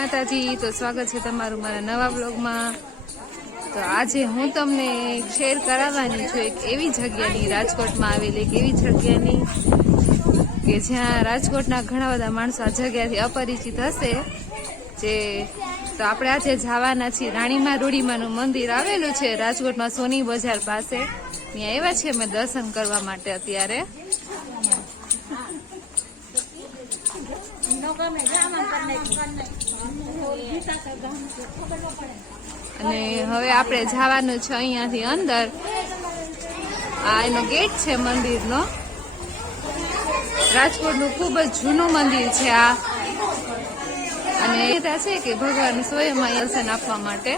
માતાજી। તો સ્વાગત છે તમારું મારા નવા બ્લોગમાં। તો આજે હું તમને શેર કરાવવાની છું એક એવી જગ્યાની, રાજકોટમાં આવેલી એક એવી જગ્યાની કે જ્યાં રાજકોટના ઘણા બધા માણસો આ જગ્યાથી અપરિચિત હશે। તો આપણે આજે જવાના છીએ રાણીમાં રૂડીમાનું મંદિર આવેલું છે રાજકોટમાં સોની બજાર પાસે। ત્યાં આવ્યા છે મેં દર્શન કરવા માટે અત્યારે। અને હવે આપણે જવાનું છે અહીંયાથી અંદર। આ એનો ગેટ છે મંદિરનો। રાજકોટનું ખૂબ જ જૂનું મંદિર છે આ, અને છે કે ભગવાન સ્વયં દર્શન આપવા માટે।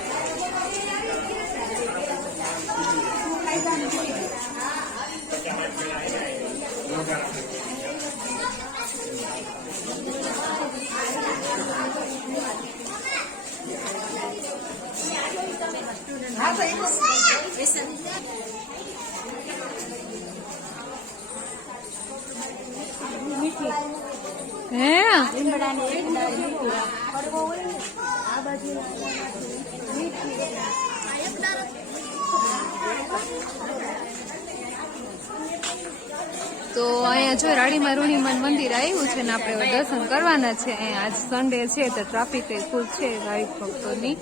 તો અહીંયા જો રાણીમાં રૂડીમાન મંદિર આવ્યું છે ને આપણે દર્શન કરવાના છે। આજ સન્ડે છે તો ટ્રાફિક ફૂલ છે ભાવિક ભક્તોની।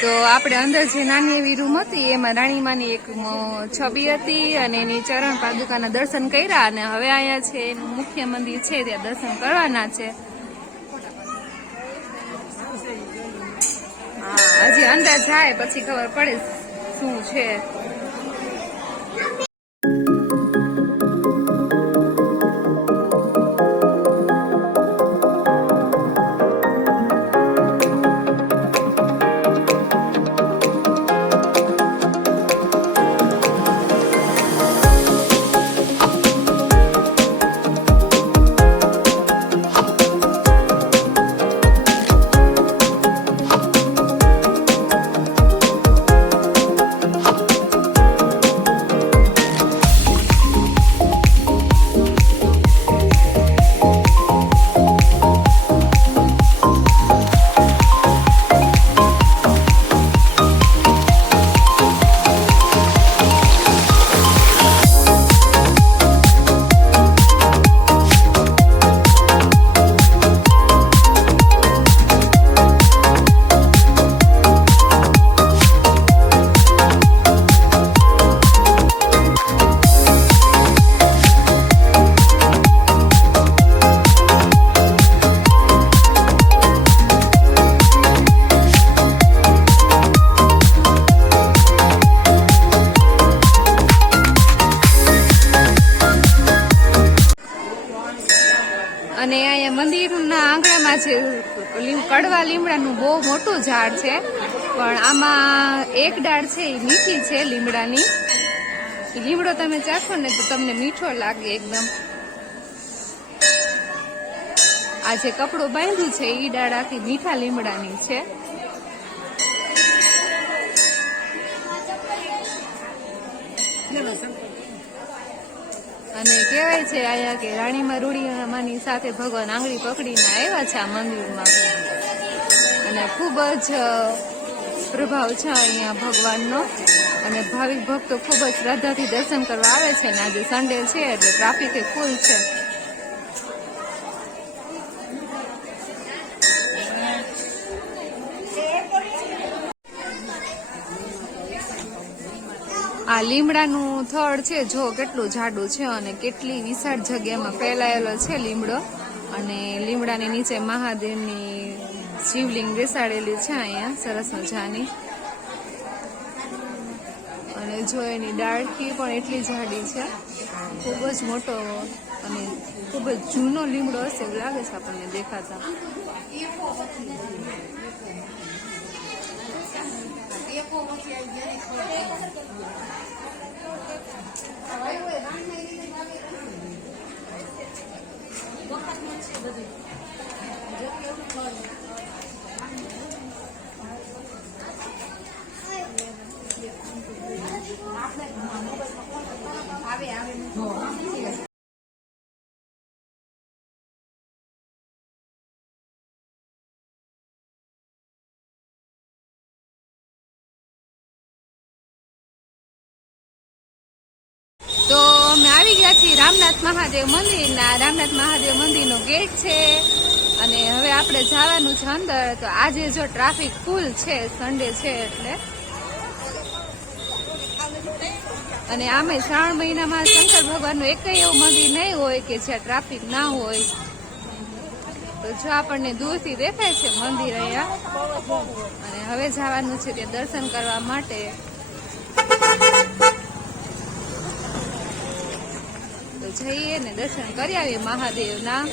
તો આપણે અંદર જે નાની એવી રૂમ હતી એમાં રાણીમાની એક છબી હતી અને એની ચરણ પાદુકાના દર્શન કર્યા। અને હવે અહીંયા છે એનું મુખ્ય મંદિર છે ત્યાં દર્શન કરવાના છે। હા, હજી અંદર જાય પછી ખબર પડે શું છે। અને અહીંયા મંદિરના આંગણામાં છે કડવા લીમડાનું બહુ મોટું ઝાડ છે, પણ આમાં એક ડાળ છે એ મીઠી છે લીમડાની। લીમડો તમે ચાખો ને તો તમને મીઠો લાગે એકદમ। આ જે કપડું બાંધ્યું છે એ ડાળ આખી મીઠા લીમડાની છે। અને કહેવાય છે અહીંયા કે રાણીમાં રૂડીમાની સાથે ભગવાન આંગળી પકડીને આવ્યા છે આ મંદિરમાં, અને ખૂબ જ પ્રભાવ છે અહીંયા ભગવાનનો। અને ભાવિક ભક્તો ખૂબ જ શ્રદ્ધાથી દર્શન કરવા આવે છે, અને આજે સન્ડે છે એટલે ટ્રાફિક ફૂલ છે। આ લીમડાનું થડ છે, જો કેટલું જાડું છે અને કેટલી વિશાળ જગ્યામાં ફેલાયેલો છે લીમડો. અને લીમડાની નીચે મહાદેવની શિવલિંગ બેસાડેલી છે અહીંયા સરસ મજાની. અને જો એની ડાળખી પણ એટલી જાડી છે, ખૂબ જ મોટો અને ખૂબ જ જૂનો લીમડો હશે એવું લાગે છે આપણને દેખાતા. તો અમે આવી ગયા છીએ રામનાથ મહાદેવ મંદિરના. રામનાથ મહાદેવ મંદિરનો ગેટ છે અને હવે આપણે જવાનું છે અંદર. તો આજે જો ટ્રાફિક ફૂલ છે, સન્ડે છે એટલે. અને આમે શ્રાવણ મહિનામાં શંકર ભગવાનનું એક એવું મંદિર નહીં હોય કે જ્યાં ટ્રાફિક ના હોય. તો જો આપણને દૂરથી દેખાય છે મંદિર અહીંયા. અને હવે જવાનું છે ત્યાં દર્શન કરવા માટે. તો જઈએ ને દર્શન કરી આવીએ મહાદેવના.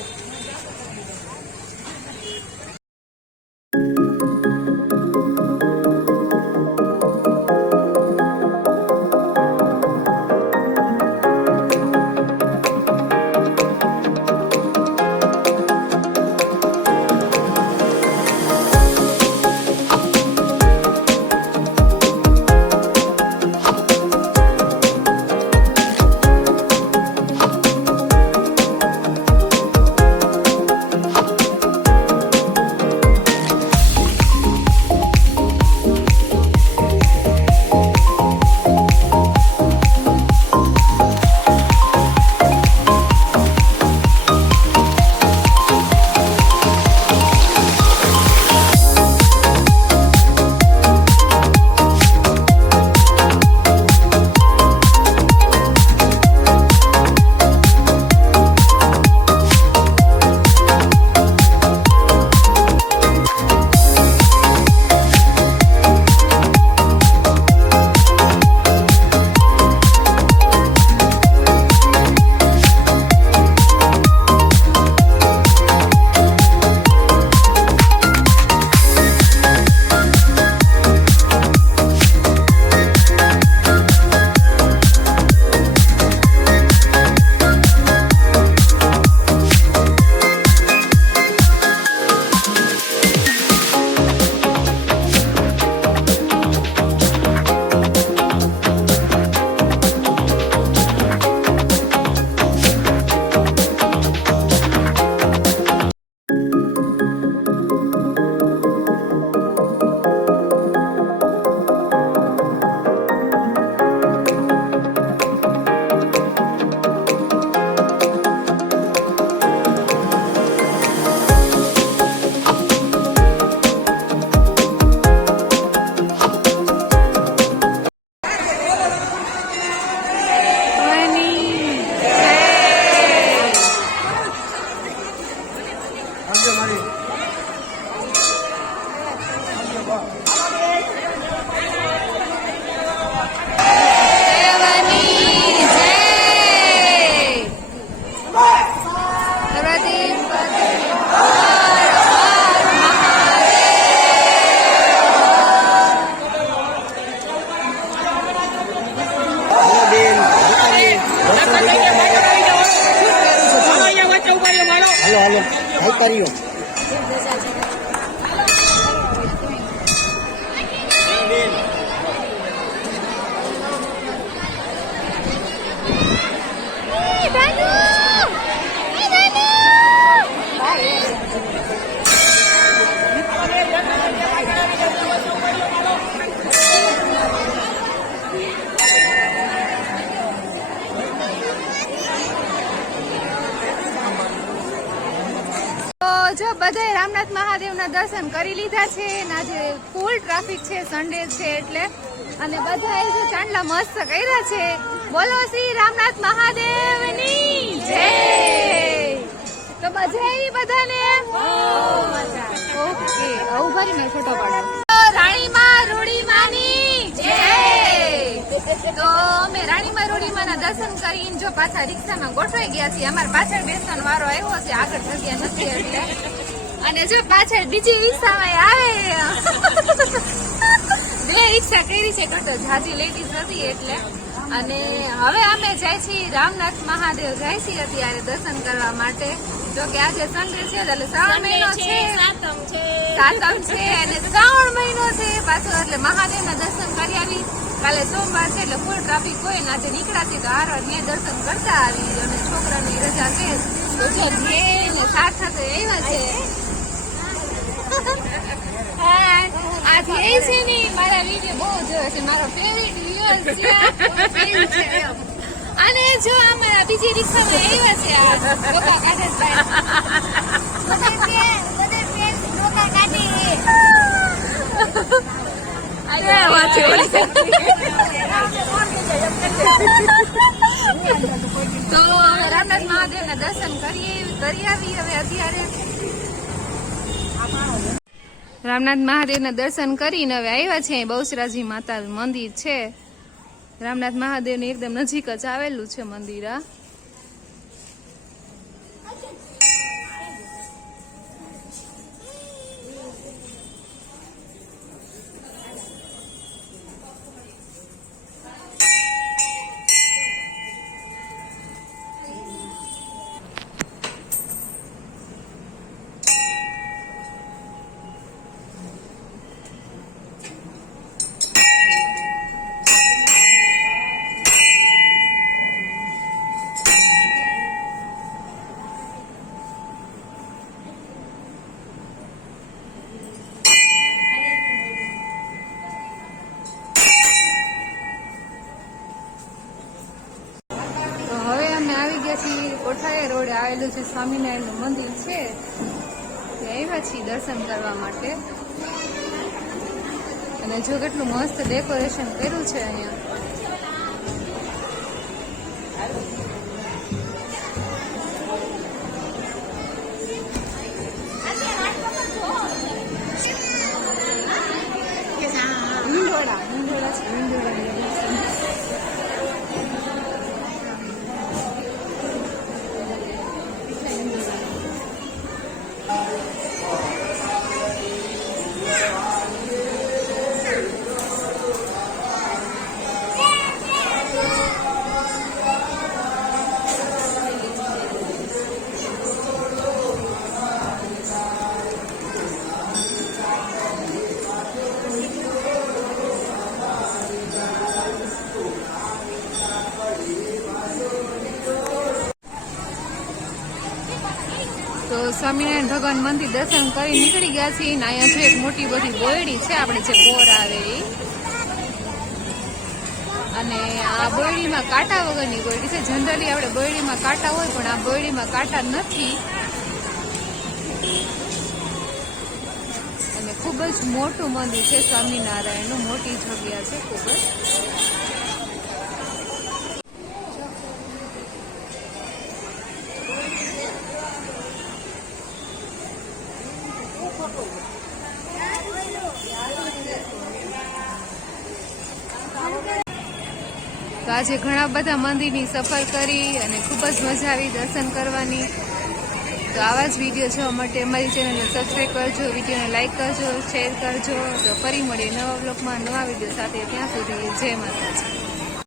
રામનાથ મહાદેવના દર્શન કરી લીધા છે અને આજે ફૂલ ટ્રાફિક છે, સન્ડે છે એટલે. અને બધા જો ચાંદલા મસ્ત કર્યા છે. બોલો શ્રી રામનાથ મહાદેવની જય. તો મજા આવી બધાને? ઓકે, આવું ભરીને ફોટો પાડો. રાણીમાં રૂડીમાની જય. તો અમે રાણીમાં રૂડીમાના દર્શન કરીને જો પાછા રિક્ષામાં ગોઠવાઈ ગયા છીએ. અમારા પાછળ બેસવાનો વારો આવ્યો છે, આગળ જગ્યા નથી એટલે. અને જો પાછળ બીજી રિક્ષામાં આવે, બે રિક્ષા કરી છે ટોટલ, જાજી લેડીઝ નથી એટલે. અને હવે અમે જાય છીએ રામનાથ મહાદેવ જાય છીએ અત્યારે દર્શન કરવા માટે. જો કે આજે સન્ડે છે એટલે શ્રાવણ મહિનો છે, સાતમ છે અને શ્રાવણ મહિનો છે પાછો, એટલે મહાદેવના દર્શન કરી આવી. કાલે સોમવાર છે એટલે ફૂલ ટ્રાફિક હોય ને આજે નીકળાથી તો હારવાર મેં દર્શન કરતા આવી. અને છોકરાની રજા છે તો જે ને સાથ સાથે એવા છે. આજે એ છે ને મારા વિડીયો બહુ જોવે છે, મારો ફેવરિટ વ્યુઅર્સ છે. અને જો અમારા બીજી રિક્ષામાં આવ્યા છે આ ડોકા કાઢે તો રામનાથ મહાદેવના દર્શન કરી આવી હવે અત્યારે. રામનાથ મહાદેવના દર્શન કરીને હવે આવ્યા છે. બહુચરાજી માતા મંદિર છે. રામનાથ મહાદેવની એકદમ નજીક જ આવેલું છે મંદિર આ. કોઠારિયા રોડે આવેલું છે સ્વામિનારાયણનું મંદિર છે, ત્યાં આવ્યા છીએ દર્શન કરવા માટે. અને જો કેટલું મસ્ત ડેકોરેશન કર્યું છે અહીંયા. હિંડોળા છે, હિંડોળા. તો સ્વામિનારાયણ ભગવાન મંદિર દર્શન કરી નીકળી ગયા છીએ. અહીંયા જો એક મોટી બધી બોયડી છે, આપણે જે બોર આવે એ. અને આ બોયડીમાં કાંટા વગરની બોયડી છે. જનરલી આપણે બોયડીમાં કાંટા હોય પણ આ બોયડીમાં કાંટા નથી. અને ખૂબ જ મોટું મંદિર છે સ્વામિનારાયણનું, મોટી જગ્યા છે ખૂબ જ. તો આજે ઘણા બધા મંદિરની સફર કરી અને ખૂબ જ મજા આવી દર્શન કરવાની. તો આવા જ વિડીયો જોવા માટે અમારી ચેનલને સબસ્ક્રાઈબ કરજો, વિડીયોને લાઈક કરજો, શેર કરજો. તો ફરી મળીએ નવા બ્લોગમાં નવા વિડીયો સાથે. ત્યાં સુધી જય માતાજી.